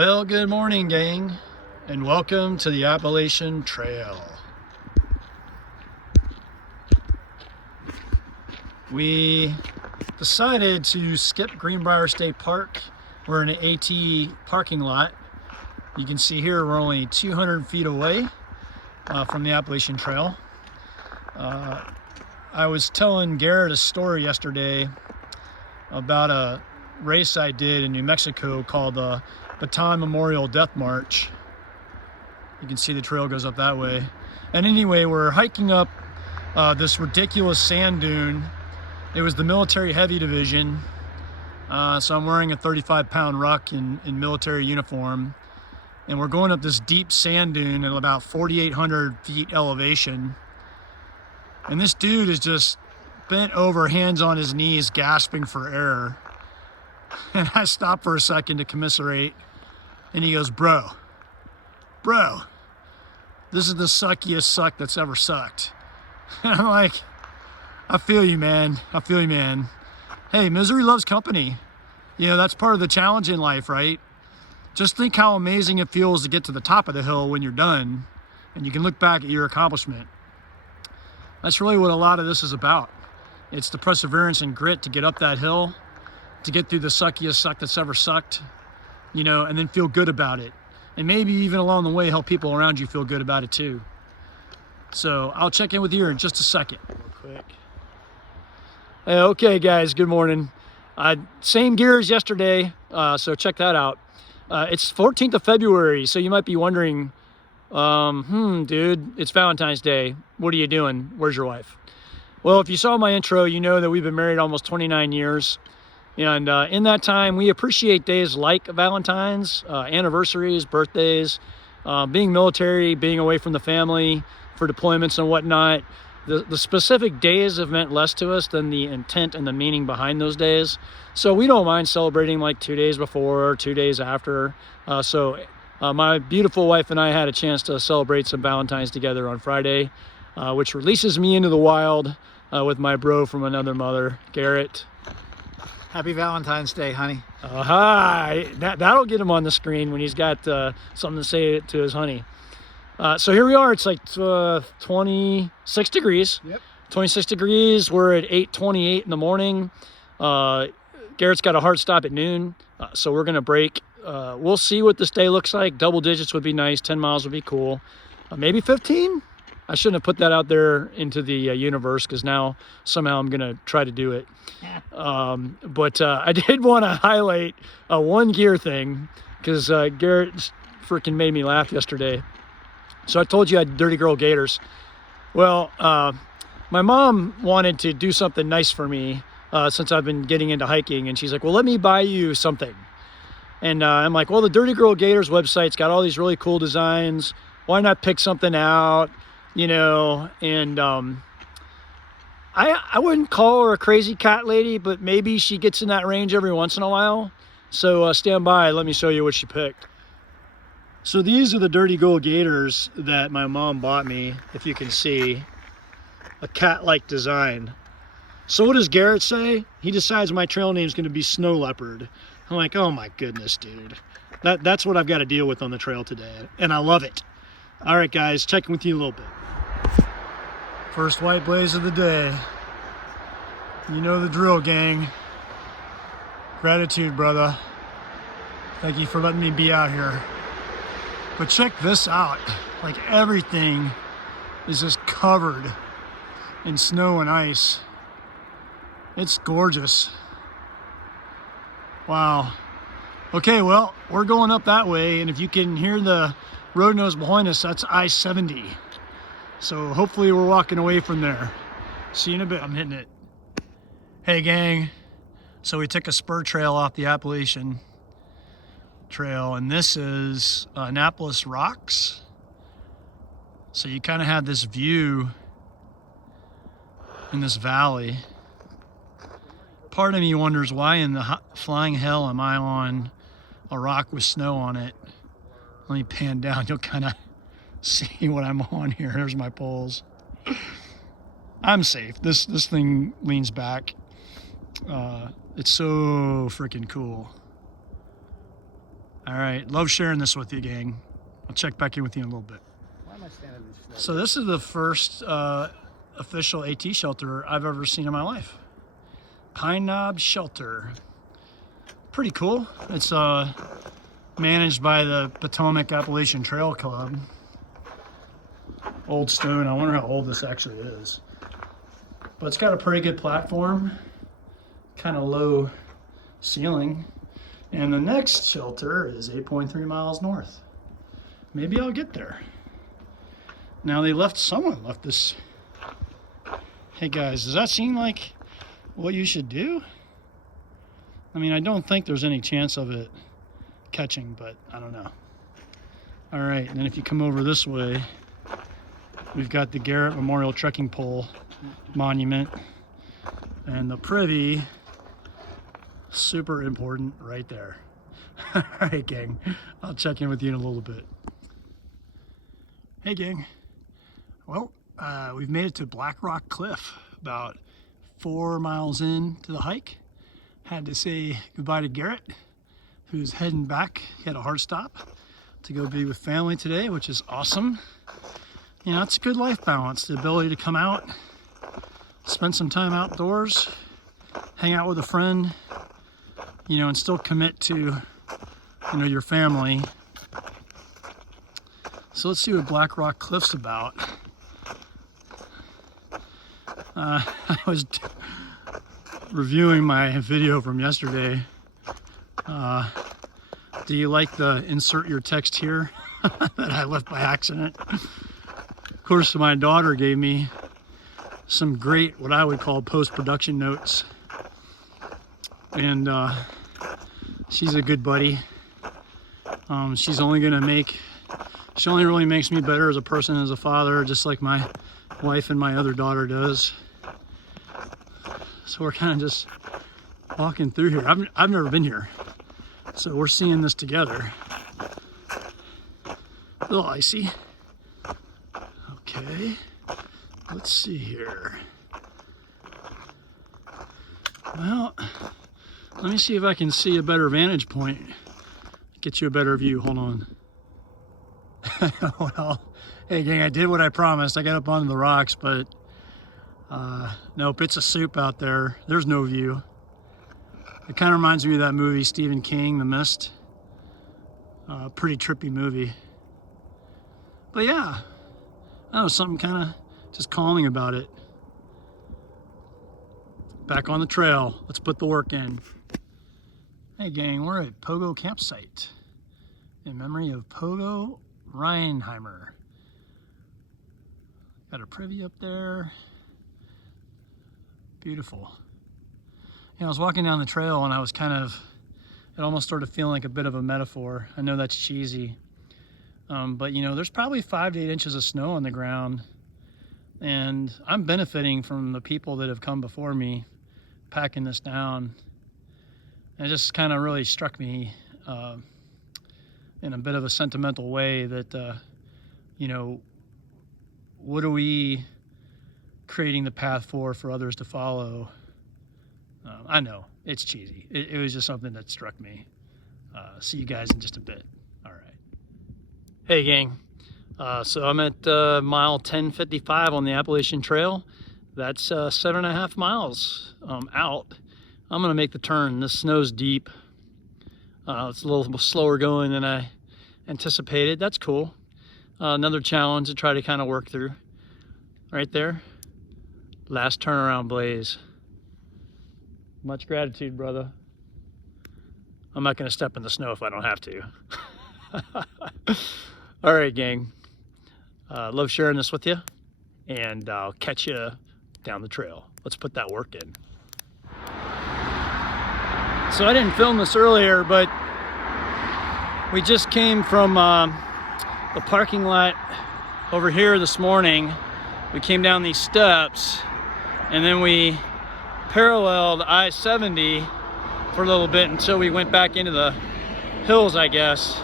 Well, good morning, gang, and welcome to the Appalachian Trail. We decided to skip Greenbrier State Park. We're in an AT parking lot. You can see here we're only 200 feet away from the Appalachian Trail. I was telling Garrett a story yesterday about a race I did in New Mexico called the Baton Memorial Death March. You can see the trail goes up that way. And anyway, we're hiking up this ridiculous sand dune. It was the military heavy division. So I'm wearing a 35-pound ruck in military uniform. And we're going up this deep sand dune at about 4,800 feet elevation. And this dude is just bent over, hands on his knees, gasping for air. And I stopped for a second to commiserate. And he goes, bro, this is the suckiest suck that's ever sucked. And I'm like, I feel you, man. I feel you, man. Hey, misery loves company. You know, that's part of the challenge in life, right? Just think how amazing it feels to get to the top of the hill when you're done and you can look back at your accomplishment. That's really what a lot of this is about. It's the perseverance and grit to get up that hill, to get through the suckiest suck that's ever sucked, you know, and then feel good about it. And maybe even along the way help people around you feel good about it too. So I'll check in with you in just a second. Real quick. Hey, okay guys, good morning. Same gear as yesterday, so check that out. It's 14th of February, so you might be wondering, dude, it's Valentine's Day. What are you doing? Where's your wife? Well, if you saw my intro, you know that we've been married almost 29 years. And in that time, we appreciate days like Valentine's, anniversaries, birthdays, being military, being away from the family for deployments and whatnot. The specific days have meant less to us than the intent and the meaning behind those days. So we don't mind celebrating like 2 days before or 2 days after. My beautiful wife and I had a chance to celebrate some Valentine's together on Friday, which releases me into the wild with my bro from another mother, Garrett. Happy Valentine's Day, honey. Hi. That'll get him on the screen when he's got something to say to his honey. So here we are. It's like 26 degrees. Yep. 26 degrees. We're at 8:28 in the morning. Garrett's got a hard stop at noon, so we're going to break. We'll see what this day looks like. Double digits would be nice. 10 miles would be cool. Maybe 15? I shouldn't have put that out there into the universe because now somehow I'm going to try to do it. But I did want to highlight one gear thing because Garrett freaking made me laugh yesterday. So I told you I had dirty girl gaiters. Well, my mom wanted to do something nice for me since I've been getting into hiking. And she's like, well, let me buy you something. And I'm like, well, the Dirty Girl Gators website's got all these really cool designs. Why not pick something out? You know, and I wouldn't call her a crazy cat lady, but maybe she gets in that range every once in a while. So stand by, let me show you what she picked. So these are the Dirty Girl Gators that my mom bought me, if you can see. A cat-like design. So what does Garrett say? He decides my trail name is going to be Snow Leopard. I'm like, oh my goodness, dude. That's what I've got to deal with on the trail today, and I love it. All right, guys, checking with you a little bit. First white blaze of the day. You know the drill, gang. Gratitude, brother. Thank you for letting me be out here. But check this out. Like everything is just covered in snow and ice. It's gorgeous. Wow. Okay, well, we're going up that way, and if you can hear the road nose behind us, that's I-70. So hopefully we're walking away from there. See you in a bit. I'm hitting it. Hey gang, so we took a spur trail off the Appalachian Trail, and this is Annapolis Rocks. So you kind of have this view in this valley. Part of me wonders why in the flying hell am I on a rock with snow on it. Let me pan down, you'll kind of see what I'm on here. There's my poles. I'm safe. This thing leans back. It's so freaking cool. All right, love sharing this with you, gang. I'll check back in with you in a little bit. Why am I standing this slow? So this is the first official AT shelter I've ever seen in my life. Pine Knob Shelter. Pretty cool. It's managed by the Potomac Appalachian Trail Club. Old stone. I wonder how old this actually is. But it's got a pretty good platform. Kind of low ceiling. And the next shelter is 8.3 miles north. Maybe I'll get there. Now someone left this. Hey guys, does that seem like what you should do? I mean, I don't think there's any chance of it catching, but I don't know. All right, and then if you come over this way, we've got the Garrett Memorial Trekking Pole Monument and the privy. Super important right there. All right, gang. I'll check in with you in a little bit. Hey, gang. Well, we've made it to Black Rock Cliff, about 4 miles into the hike. Had to say goodbye to Garrett, who's heading back. He had a hard stop to go be with family today, which is awesome. You know, it's a good life balance, the ability to come out, spend some time outdoors, hang out with a friend, you know, and still commit to, you know, your family. So let's see what Black Rock Cliff's about. I was reviewing my video from yesterday. Do you like the insert your text here that I left by accident? Of course, my daughter gave me some great, what I would call post-production notes. And she's a good buddy. She only really makes me better as a person, as a father, just like my wife and my other daughter does. So we're kind of just walking through here. I've never been here, so we're seeing this together. A little icy. Okay, let's see here. Well, let me see if I can see a better vantage point. Get you a better view. Hold on. Well, hey gang, I did what I promised. I got up onto the rocks, but nope, it's a soup out there. There's no view. It kind of reminds me of that movie, Stephen King, The Mist. Pretty trippy movie. But yeah, that was something kind of just calming about it. Back on the trail. Let's put the work in. Hey gang, we're at Pogo Campsite in memory of Pogo Reinheimer. Got a privy up there. Beautiful. You know, I was walking down the trail and I was it almost started feeling like a bit of a metaphor. I know that's cheesy. But you know, there's probably 5 to 8 inches of snow on the ground. And I'm benefiting from the people that have come before me packing this down. And it just kind of really struck me in a bit of a sentimental way that, you know, what are we creating the path for others to follow? I know, it's cheesy. It was just something that struck me. See you guys in just a bit. All right. Hey, gang. So I'm at mile 1055 on the Appalachian Trail. That's 7.5 miles out. I'm gonna make the turn. This snow's deep. It's a little slower going than I anticipated. That's cool. Another challenge to try to kind of work through. Right there. Last turnaround blaze. Much gratitude, brother. I'm not gonna step in the snow if I don't have to. All right, gang. Love sharing this with you, and I'll catch you down the trail. Let's put that work in. So I didn't film this earlier, but we just came from the parking lot over here this morning. We came down these steps, and then we paralleled I-70 for a little bit until we went back into the hills, I guess,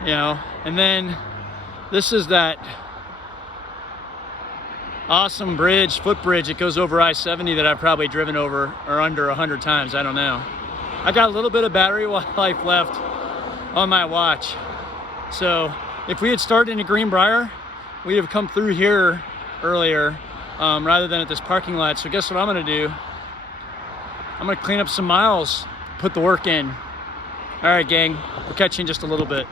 you know. And then this is that awesome bridge, footbridge that goes over I-70 that I've probably driven over or under 100 times. I don't know. I got a little bit of battery life left on my watch. So if we had started in a Greenbrier, we'd have come through here earlier rather than at this parking lot. So guess what I'm gonna do? I'm gonna clean up some miles, put the work in. All right, gang, we'll catch you in just a little bit.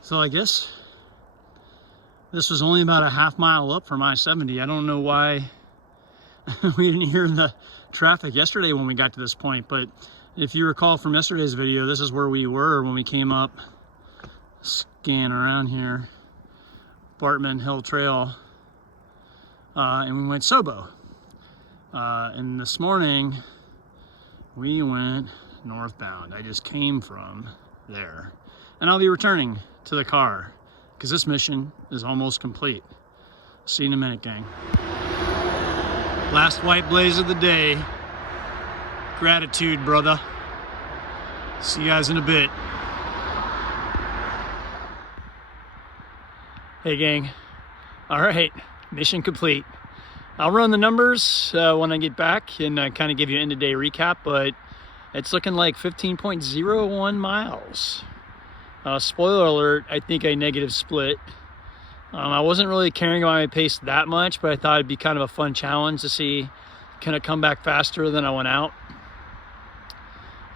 So I guess this was only about a half mile up from I-70. I don't know why we didn't hear the traffic yesterday when we got to this point, but if you recall from yesterday's video, this is where we were when we came up, scan around here, Bartman Hill Trail, and we went NOBO. And this morning, we went northbound. I just came from there. And I'll be returning to the car because this mission is almost complete. See you in a minute, gang. Last white blaze of the day. Gratitude, brother. See you guys in a bit. Hey, gang. All right, mission complete. I'll run the numbers when I get back and kind of give you an end-of-day recap, but it's looking like 15.01 miles. Spoiler alert, I think a negative split. I wasn't really caring about my pace that much, but I thought it'd be kind of a fun challenge to see, can I come back faster than I went out?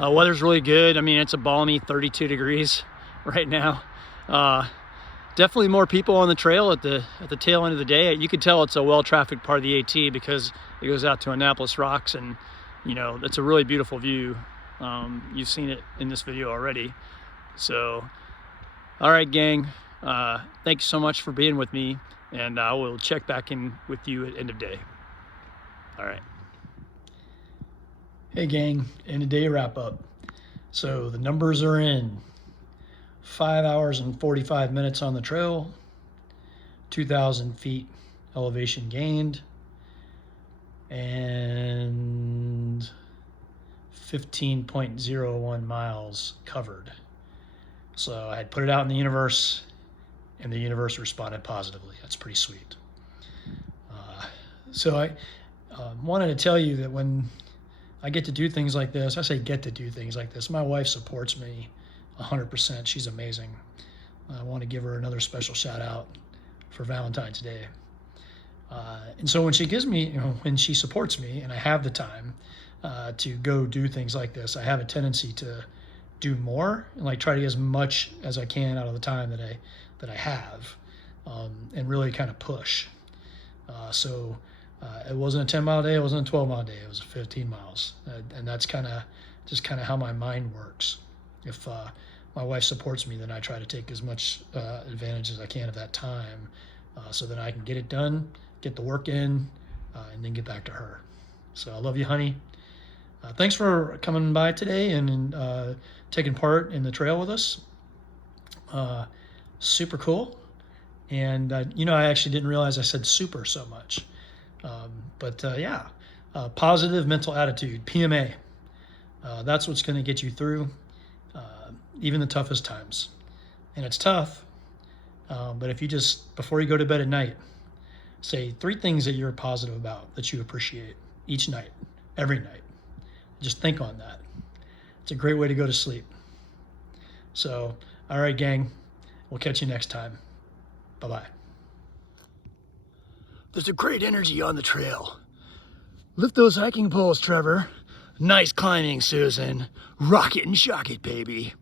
Weather's really good. I mean, it's a balmy 32 degrees right now. Definitely more people on the trail at the tail end of the day. You could tell it's a well-trafficked part of the AT because it goes out to Annapolis Rocks, and you know, it's a really beautiful view. You've seen it in this video already. So, all right, gang. Thank you so much for being with me, and I will check back in with you at end of day. All right. Hey, gang. End of day wrap up. So the numbers are in. 5 hours and 45 minutes on the trail, 2,000 feet elevation gained, and 15.01 miles covered. So I had put it out in the universe, and the universe responded positively. That's pretty sweet. So I wanted to tell you that when I get to do things like this, I say get to do things like this, my wife supports me 100%. She's amazing. I want to give her another special shout out for Valentine's Day. And so when she gives me, when she supports me and I have the time to go do things like this, I have a tendency to do more and like try to get as much as I can out of the time that I have, and really kind of push. So it wasn't a 10-mile day, it wasn't a 12-mile day, it was 15 miles. And that's kind of how my mind works. If my wife supports me, then I try to take as much advantage as I can of that time, so that I can get it done, get the work in, and then get back to her. So I love you, honey. Thanks for coming by today and taking part in the trail with us. Super cool. And I actually didn't realize I said super so much. Yeah, positive mental attitude, PMA. That's what's going to get you through even the toughest times. And it's tough, but if you just, before you go to bed at night, say 3 things that you're positive about, that you appreciate each night, every night. Just think on that. It's a great way to go to sleep. So, all right, gang, we'll catch you next time. Bye-bye. There's a great energy on the trail. Lift those hiking poles, Trevor. Nice climbing, Susan. Rock it and shock it, baby.